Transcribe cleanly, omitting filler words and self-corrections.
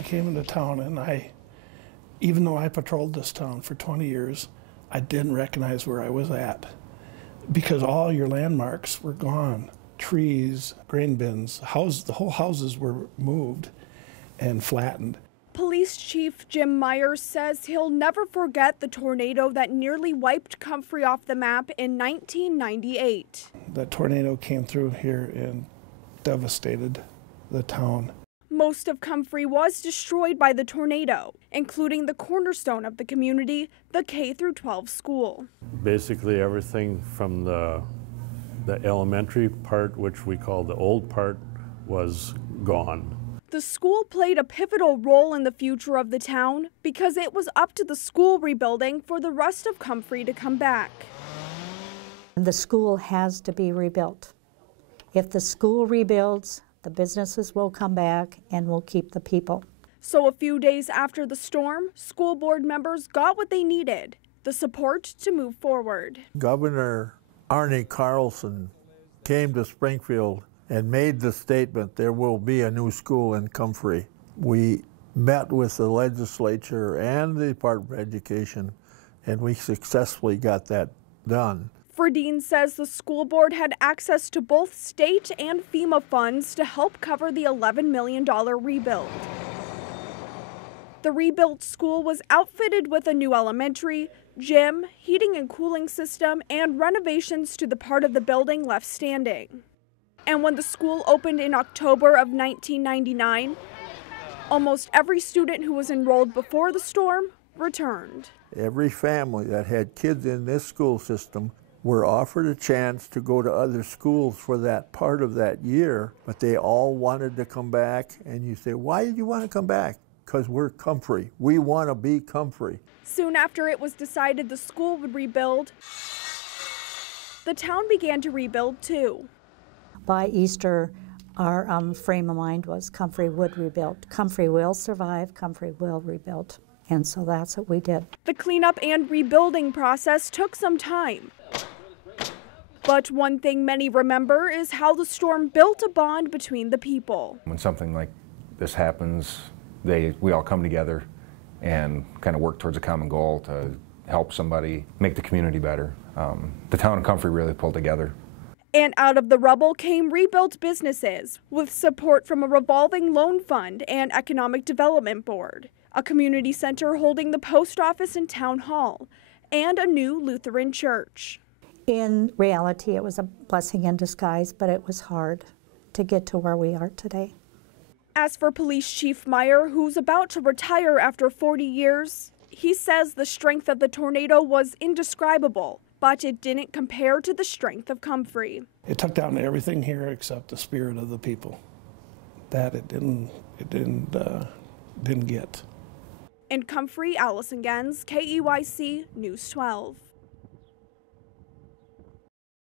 I came into town and even though I patrolled this town for 20 years, I didn't recognize where I was at because all your landmarks were gone. Trees, grain bins, the whole houses were moved and flattened. Police Chief Jim Myers says he'll never forget the tornado that nearly wiped Comfrey off the map in 1998. That tornado came through here and devastated the town. Most of Comfrey was destroyed by the tornado, including the cornerstone of the community, the K-12 school. Basically everything from the elementary part, which we call the old part, was gone. The school played a pivotal role in the future of the town because it was up to the school rebuilding for the rest of Comfrey to come back. The school has to be rebuilt. If the school rebuilds, the businesses will come back and we'll keep the people. So a few days after the storm, school board members got what they needed, the support to move forward. Governor Arne Carlson came to Springfield and made the statement, there will be a new school in Comfrey. We met with the legislature and the Department of Education, and we successfully got that done. Fredine says the school board had access to both state and FEMA funds to help cover the $11 million rebuild. The rebuilt school was outfitted with a new elementary, gym, heating and cooling system, and renovations to the part of the building left standing. And when the school opened in October of 1999, almost every student who was enrolled before the storm returned. Every family that had kids in this school system were offered a chance to go to other schools for that part of that year, but they all wanted to come back. And you say, why did you want to come back? Because we're Comfrey. We want to be Comfrey. Soon after it was decided the school would rebuild, the town began to rebuild too. By Easter, our frame of mind was Comfrey would rebuild. Comfrey will survive, Comfrey will rebuild. And so that's what we did. The cleanup and rebuilding process took some time. But one thing many remember is how the storm built a bond between the people. When something like this happens, we all come together and kind of work towards a common goal to help somebody make the community better. The town of Comfrey really pulled together. And out of the rubble came rebuilt businesses with support from a revolving loan fund and economic development board, a community center holding the post office and town hall, and a new Lutheran church. In reality, it was a blessing in disguise, but it was hard to get to where we are today. As for Police Chief Meyer, who's about to retire after 40 years, he says the strength of the tornado was indescribable, but it didn't compare to the strength of Comfrey. It took down everything here except the spirit of the people. That it didn't get. In Comfrey, Allison Gens, KEYC News 12.